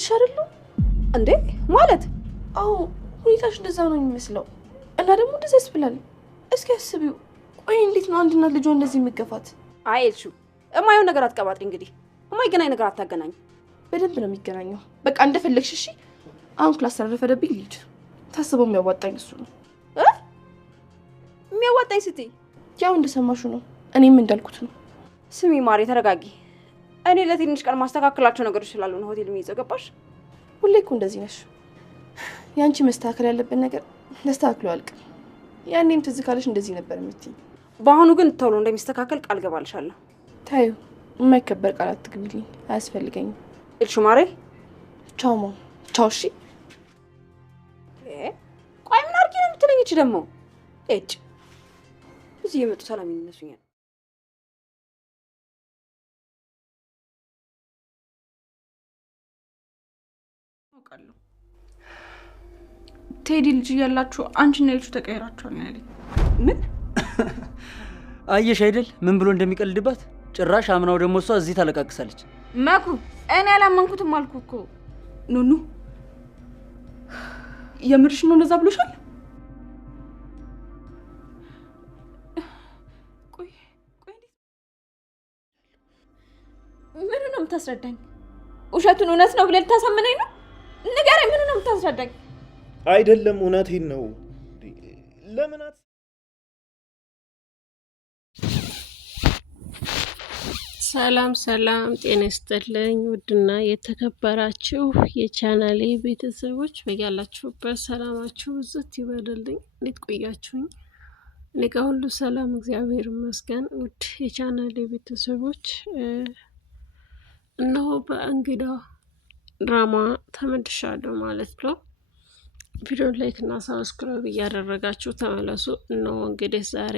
ቤትሽ አይደለም እንዴ? ማለት አዎ ሁኔታሽ እንደዛ ነው የሚመስለው እና ደግሞ እንደዛ ያስብላል። እስኪ አስቢው። ቆይ እንዴት ነው አንድ እናት ልጇን እንደዚህ የሚገፋት? አይልሹ እማየው ነገር አትቀባጥሪ። እንግዲህ የማይገናኝ ነገር አታገናኝ። በደንብ ነው የሚገናኘው። በቃ እንደፈለግሽ እሺ። አሁን ክላስ ተረፈደብኝ ልጅ ታስበው የሚያዋጣኝ እሱ ነው። የሚያዋጣኝ ስትይ ያው እንደሰማሹ ነው። እኔም እንዳልኩት ነው። ስሚ ማሬ ተረጋጊ። እኔ ለትንሽ ቀን ማስተካከላቸው ነገሮች ስላሉ ነው ሆቴል የሚይዘው። ገባሽ? ሁሌ እኮ እንደዚህ ነሽ። ያንቺ መስተካከል ያለበት ነገር ተስተካክሎ አያልቅም። ያኔም ትዝ ካለሽ እንደዚህ ነበር የምትይኝ። በአሁኑ ግን ቶሎ እንደሚስተካከል ቃል ገባልሻለሁ። ታዩ የማይከበር ቃል አትግቢልኝ። አያስፈልገኝም። እልሹ ማሬ ቻው ማ ቻው። እሺ ቆይ ምን አድርጊ ነው የምትለኝ? እቺ ደግሞ እጭ እዚህ የመጡ ሰላም ይነሱኛል። አውቃለሁ ቴዲ ልጅ እያላችሁ አንቺና ልጁ ተቀይራችኋል ነው ያለኝ። ምን አየሽ አይደል ምን ብሎ እንደሚቀልድባት። ጭራሽ አምናው ደግሞ እሷ እዚህ ታለቃቅሳለች። መኩ እኔ አላመንኩትም አልኩ እኮ። ኑኑ የምርሽ ነው እንደዛ ብሎሻል? ቆይ ምን ነው የምታስረዳኝ? ውሸቱን እውነት ነው ብለህ ልታሳምነኝ ነው? ንገረኝ፣ ምን ነው የምታስረዳኝ? አይደለም እውነቴን ነው። ለምናት ሰላም ጤና ይስጥልኝ። ውድና የተከበራችሁ የቻናሌ ቤተሰቦች በያላችሁበት ሰላማችሁ ብዝት ይበልልኝ። እንዴት ቆያችሁኝ? እኔ ጋር ሁሉ ሰላም እግዚአብሔር ይመስገን። ውድ የቻናሌ ቤተሰቦች እነሆ በእንግዳ ድራማ ተመልሻለሁ ማለት ነው። ቪዲዮን ላይክ እና ሰብስክራይብ እያደረጋችሁ ተመለሱ። እነሆ እንግዲህ ዛሬ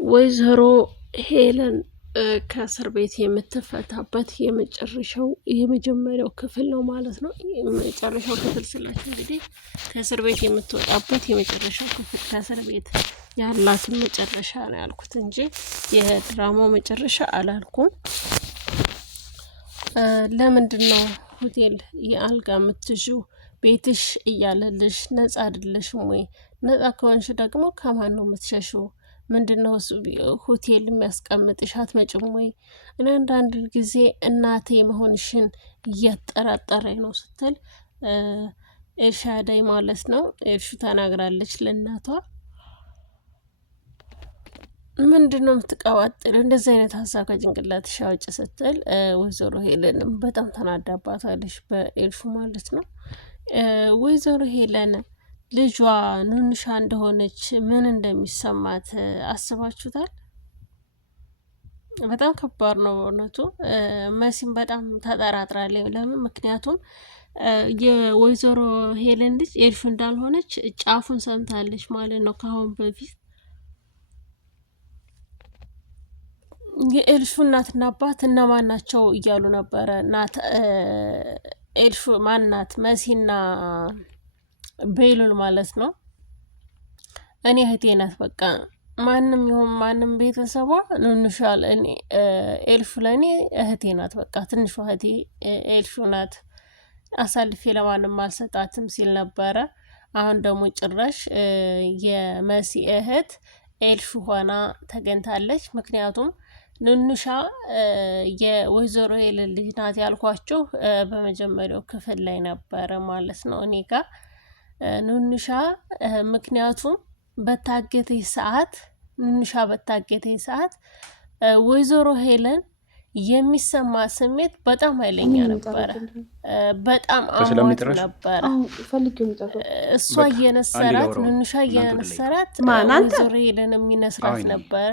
ወይዘሮ ሄለን ከእስር ቤት የምትፈታበት የመጀመሪያው ክፍል ነው ማለት ነው። የመጨረሻው ክፍል ስላችሁ እንግዲህ ከእስር ቤት የምትወጣበት የመጨረሻው ክፍል፣ ከእስር ቤት ያላትን መጨረሻ ነው ያልኩት እንጂ የድራማው መጨረሻ አላልኩም። ለምንድን ነው ሆቴል የአልጋ የምትይዥው? ቤትሽ እያለልሽ ነጻ አይደለሽም ወይ? ነጻ ከሆንሽ ደግሞ ከማን ነው የምትሸሽው? ምንድነው ሆቴል የሚያስቀምጥሽ? አትመጭም ወይ? እኔ አንዳንድ ጊዜ እናቴ መሆንሽን እያጠራጠረኝ ነው ስትል ኤልሻዳይ ማለት ነው ኤልሹ ተናግራለች ለእናቷ። ምንድነው የምትቀባጥሪው? እንደዚህ አይነት ሀሳብ ከጭንቅላትሽ አውጪ ስትል ወይዘሮ ሄለን በጣም ተናዳባታለች በኤልሹ ማለት ነው። ወይዘሮ ሄለን ልጇ ኑንሻ እንደሆነች ምን እንደሚሰማት አስባችሁታል? በጣም ከባድ ነው በእውነቱ። መሲም በጣም ተጠራጥራለች። ለምን? ምክንያቱም የወይዘሮ ሄለን ልጅ ኤልሹ እንዳልሆነች ጫፉን ሰምታለች ማለት ነው። ከአሁን በፊት የኤልሹ እናትና አባት እነማን ናቸው እያሉ ነበረ። ኤልሹ ማናት? መሲና ቤሉል ማለት ነው። እኔ እህቴ ናት። በቃ ማንም ይሁን ማንም ቤተሰቧ ኑንሻ ለእኔ ኤልሹ ለእኔ እህቴ ናት። በቃ ትንሿ እህቴ ኤልሹ ናት። አሳልፌ ለማንም አልሰጣትም ሲል ነበረ። አሁን ደግሞ ጭራሽ የመሲ እህት ኤልሹ ሆና ተገኝታለች። ምክንያቱም ኑንሻ የወይዘሮ ሄለን ልጅ ናት ያልኳችሁ በመጀመሪያው ክፍል ላይ ነበረ ማለት ነው እኔ ጋር ኑንሻ። ምክንያቱም ኑንሻ በታገተች ሰዓት ወይዘሮ ሄለን የሚሰማ ስሜት በጣም ኃይለኛ ነበረ። በጣም አሟት ነበረ። እሷ እየነሰራት ኑንሻ እየነሰራት ወይዘሮ ሄለን የሚነስራት ነበረ።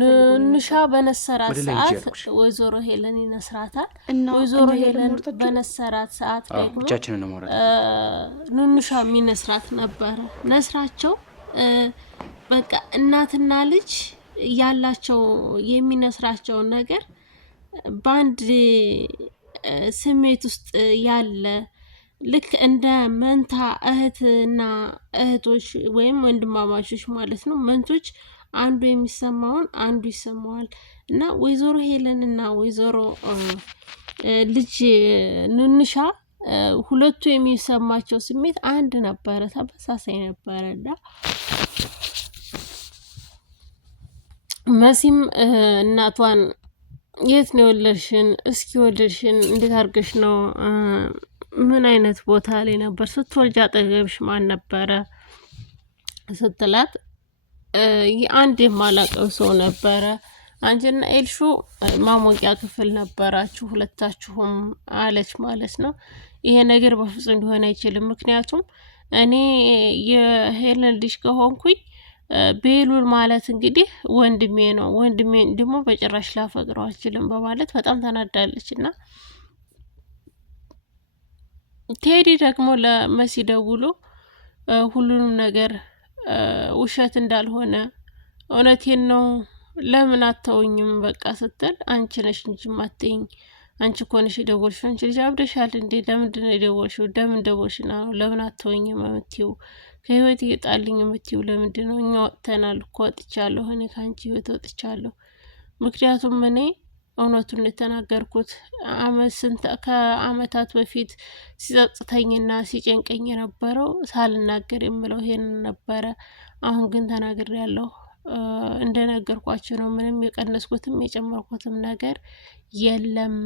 ኑንሻ በነሰራት ሰዓት ወይዘሮ ሄለን ይነስራታል። ወይዘሮ ሄለን በነሰራት ሰዓት ደግሞ ኑንሻ የሚነስራት ነበረ። ነስራቸው በቃ እናትና ልጅ ያላቸው የሚነስራቸው ነገር በአንድ ስሜት ውስጥ ያለ ልክ እንደ መንታ እህትና እህቶች ወይም ወንድማማቾች ማለት ነው። መንቶች አንዱ የሚሰማውን አንዱ ይሰማዋል። እና ወይዘሮ ሄለን እና ወይዘሮ ልጅ ኑንሻ ሁለቱ የሚሰማቸው ስሜት አንድ ነበረ፣ ተመሳሳይ ነበረ እና መሲም እናቷን የት ነው የወለድሽን? እስኪ ወለድሽን እንዴት አድርገሽ ነው? ምን አይነት ቦታ ላይ ነበር ስትወልጅ? አጠገብሽ ማን ነበረ ስትላት አንድ የማላቀው ሰው ነበረ። አንቺና ኤልሹ ማሞቂያ ክፍል ነበራችሁ ሁለታችሁም አለች ማለት ነው። ይሄ ነገር በፍጹም ሊሆን አይችልም። ምክንያቱም እኔ የሄለን ልጅ ከሆንኩኝ ቤሉል ማለት እንግዲህ ወንድሜ ነው። ወንድሜ ደግሞ በጭራሽ ላፈቅረው አልችልም በማለት በጣም ተናዳለች። እና ቴዲ ደግሞ ለመሲ ደውሎ ሁሉንም ነገር ውሸት እንዳልሆነ እውነቴን ነው ለምን አተውኝም በቃ ስትል አንቺ ነሽ እንጂ ማትይኝ አንቺ እኮ ነሽ የደወልሽው። አንቺ ልጅ አብደሻል እንዴ? ለምንድን ነው የደወልሽው? ለምን ደወልሽ ነው? ለምን አተውኝም የምትይው? ከህይወት እየጣልኝ የምትይው ለምንድን ነው? እኛ ወጥተናል እኮ ወጥቻለሁ፣ እኔ ከአንቺ ህይወት ወጥቻለሁ። ምክንያቱም እኔ እውነቱን የተናገርኩት ከአመታት በፊት ሲጸጽተኝና ሲጨንቀኝ የነበረው ሳልናገር የምለው ይሄንን ነበረ። አሁን ግን ተናግሬያለሁ። እንደነገርኳቸው ነው። ምንም የቀነስኩትም የጨመርኩትም ነገር የለም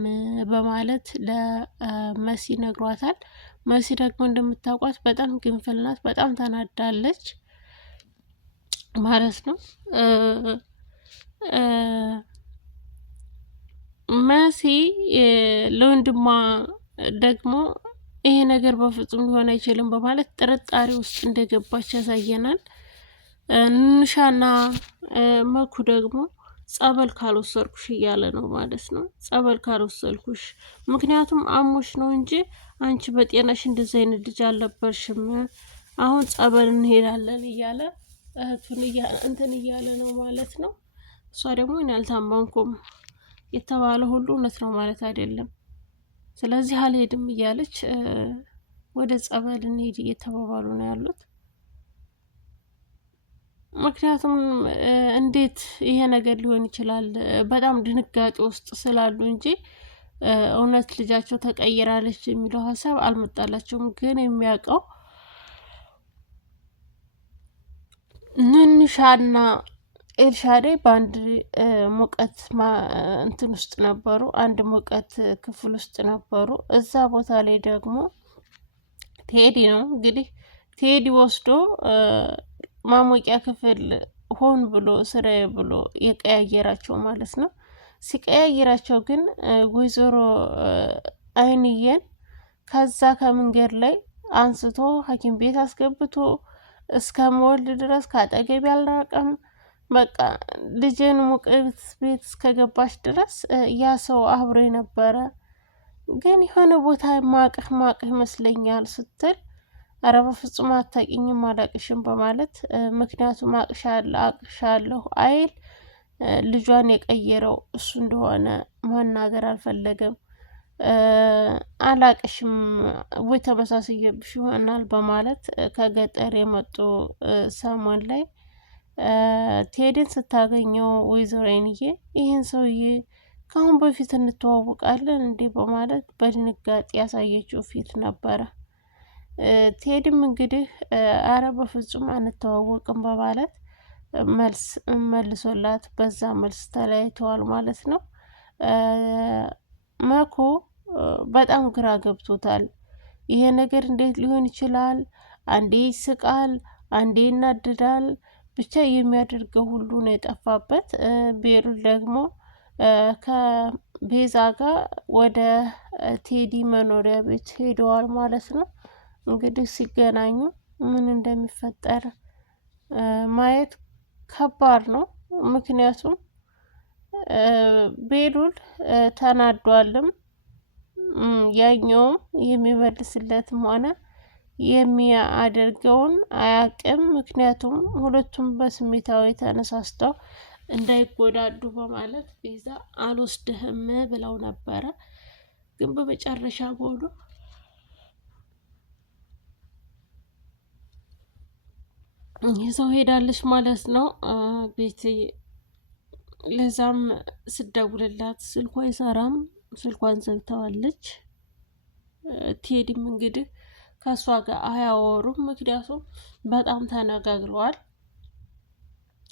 በማለት ለመሲ ነግሯታል። መሲ ደግሞ እንደምታውቋት በጣም ግንፍል ናት። በጣም ተናዳለች ማለት ነው። መሲ ለወንድሟ ደግሞ ይሄ ነገር በፍጹም ሊሆን አይችልም በማለት ጥርጣሬ ውስጥ እንደገባች ያሳየናል። ንሻና መኩ ደግሞ ጸበል ካልወሰድኩሽ እያለ ነው ማለት ነው። ጸበል ካልወሰድኩሽ ምክንያቱም አሞሽ ነው እንጂ አንቺ በጤናሽ እንደዚህ አይነት ልጅ አልነበርሽም። አሁን ጸበል እንሄዳለን እያለ እህቱን እንትን እያለ ነው ማለት ነው። እሷ ደግሞ እኔ አልታመንኩም የተባለ ሁሉ እውነት ነው ማለት አይደለም፣ ስለዚህ አልሄድም እያለች ወደ ጸበል እንሄድ እየተባባሉ ነው ያሉት። ምክንያቱም እንዴት ይሄ ነገር ሊሆን ይችላል? በጣም ድንጋጤ ውስጥ ስላሉ እንጂ እውነት ልጃቸው ተቀይራለች የሚለው ሀሳብ አልመጣላቸውም። ግን የሚያውቀው ንንሻና ኤልሻዳይ በአንድ ሙቀት እንትን ውስጥ ነበሩ፣ አንድ ሙቀት ክፍል ውስጥ ነበሩ። እዛ ቦታ ላይ ደግሞ ቴዲ ነው እንግዲህ ቴዲ ወስዶ ማሞቂያ ክፍል ሆን ብሎ ስራዬ ብሎ የቀያየራቸው ማለት ነው። ሲቀያየራቸው ግን ወይዘሮ አይንዬን ከዛ ከመንገድ ላይ አንስቶ ሐኪም ቤት አስገብቶ እስከመወልድ ድረስ ካጠገብ ያልራቀም። በቃ ልጅን ሙቀት ቤት እስከገባች ድረስ ያ ሰው አብሮ ነበረ። ግን የሆነ ቦታ ማቅህ ይመስለኛል ስትል ኧረ በፍጹም አታውቂኝም አላቅሽም በማለት ምክንያቱም አቅሻለሁ አይል ልጇን የቀየረው እሱ እንደሆነ መናገር አልፈለገም። አላቅሽም ወይ ተመሳስየብሽ ይሆናል በማለት ከገጠር የመጡ ሰሞን ላይ ቴዲን ስታገኘው ወይዘሮ አይንዬ ይህን ሰውዬ ከአሁን በፊት እንተዋወቃለን እንዴ በማለት በድንጋጤ ያሳየችው ፊት ነበረ። ቴዲም እንግዲህ አረ በፍጹም አንተዋወቅም በማለት መልስ መልሶላት በዛ መልስ ተለያይተዋል ማለት ነው። መኩ በጣም ግራ ገብቶታል። ይሄ ነገር እንዴት ሊሆን ይችላል? አንዴ ይስቃል፣ አንዴ ይናድዳል። ብቻ የሚያደርገው ሁሉ ነው የጠፋበት። ቤሩል ደግሞ ከቤዛ ጋር ወደ ቴዲ መኖሪያ ቤት ሄደዋል ማለት ነው። እንግዲህ ሲገናኙ ምን እንደሚፈጠር ማየት ከባድ ነው። ምክንያቱም ቤሉል ተናዷልም ያኛውም የሚመልስለትም ሆነ የሚያደርገውን አያቅም። ምክንያቱም ሁለቱም በስሜታዊ ተነሳስተው እንዳይጎዳዱ በማለት ቤዛ አልወስድህም ብለው ነበረ። ግን በመጨረሻ ጎዱ ይዘው ሄዳለች ማለት ነው። ቤቲ ለዛም ስደውልላት ስልኳ አይሰራም፣ ስልኳን ዘግተዋለች። ቴዲም እንግዲህ ከእሷ ጋር አያወሩም። ምክንያቱም በጣም ተነጋግረዋል።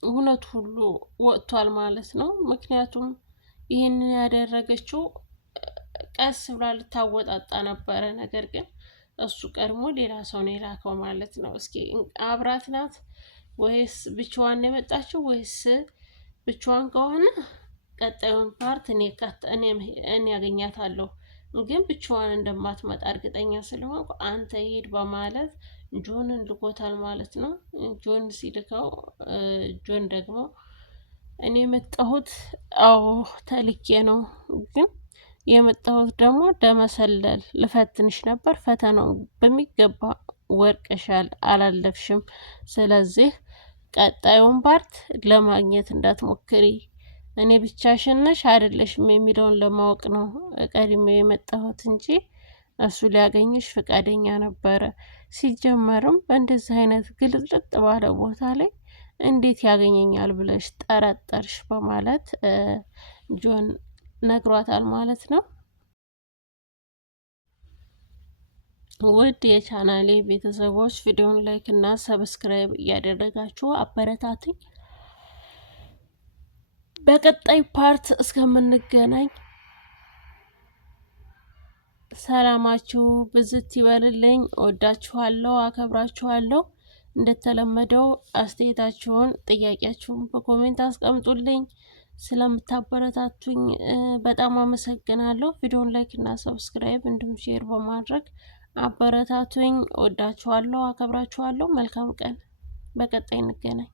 እውነት ሁሉ ወጥቷል ማለት ነው። ምክንያቱም ይህንን ያደረገችው ቀስ ብላ ልታወጣጣ ነበረ። ነገር ግን እሱ ቀድሞ ሌላ ሰው ነው የላከው ማለት ነው። እስኪ አብራት ናት ወይስ ብቻዋን የመጣችው? ወይስ ብቻዋን ከሆነ ቀጣዩን ፓርት እኔ ያገኛታለሁ። ግን ብቻዋን እንደማትመጣ እርግጠኛ ስለሆንኩ አንተ ሂድ በማለት ጆንን ልኮታል ማለት ነው። ጆን ሲልከው ጆን ደግሞ እኔ የመጣሁት ተልኬ ነው፣ ግን የመጣሁት ደግሞ ለመሰለል ልፈትንሽ ነበር። ፈተናው በሚገባ ወርቀሻል፣ አላለፍሽም። ስለዚህ ቀጣዩን ፓርት ለማግኘት እንዳትሞክሪ፣ እኔ ብቻሽን ነሽ አይደለሽም የሚለውን ለማወቅ ነው ቀድሜ የመጣሁት እንጂ እሱ ሊያገኝሽ ፈቃደኛ ነበረ። ሲጀመርም በእንደዚህ አይነት ግልጥልጥ ባለ ቦታ ላይ እንዴት ያገኘኛል ብለሽ ጠረጠርሽ? በማለት ጆን ነግሯታል ማለት ነው። ውድ የቻናሌ ቤተሰቦች ቪዲዮን ላይክ እና ሰብስክራይብ እያደረጋችሁ አበረታትኝ። በቀጣይ ፓርት እስከምንገናኝ ሰላማችሁ ብዝት ይበልልኝ። ወዳችኋለሁ፣ አከብራችኋለሁ። እንደተለመደው አስተያየታችሁን፣ ጥያቄያችሁን በኮሜንት አስቀምጡልኝ። ስለምታበረታቱኝ በጣም አመሰግናለሁ። ቪዲዮን ላይክ እና ሰብስክራይብ እንዲሁም ሼር በማድረግ አበረታቱኝ። ወዳችኋለሁ፣ አከብራችኋለሁ። መልካም ቀን። በቀጣይ እንገናኝ።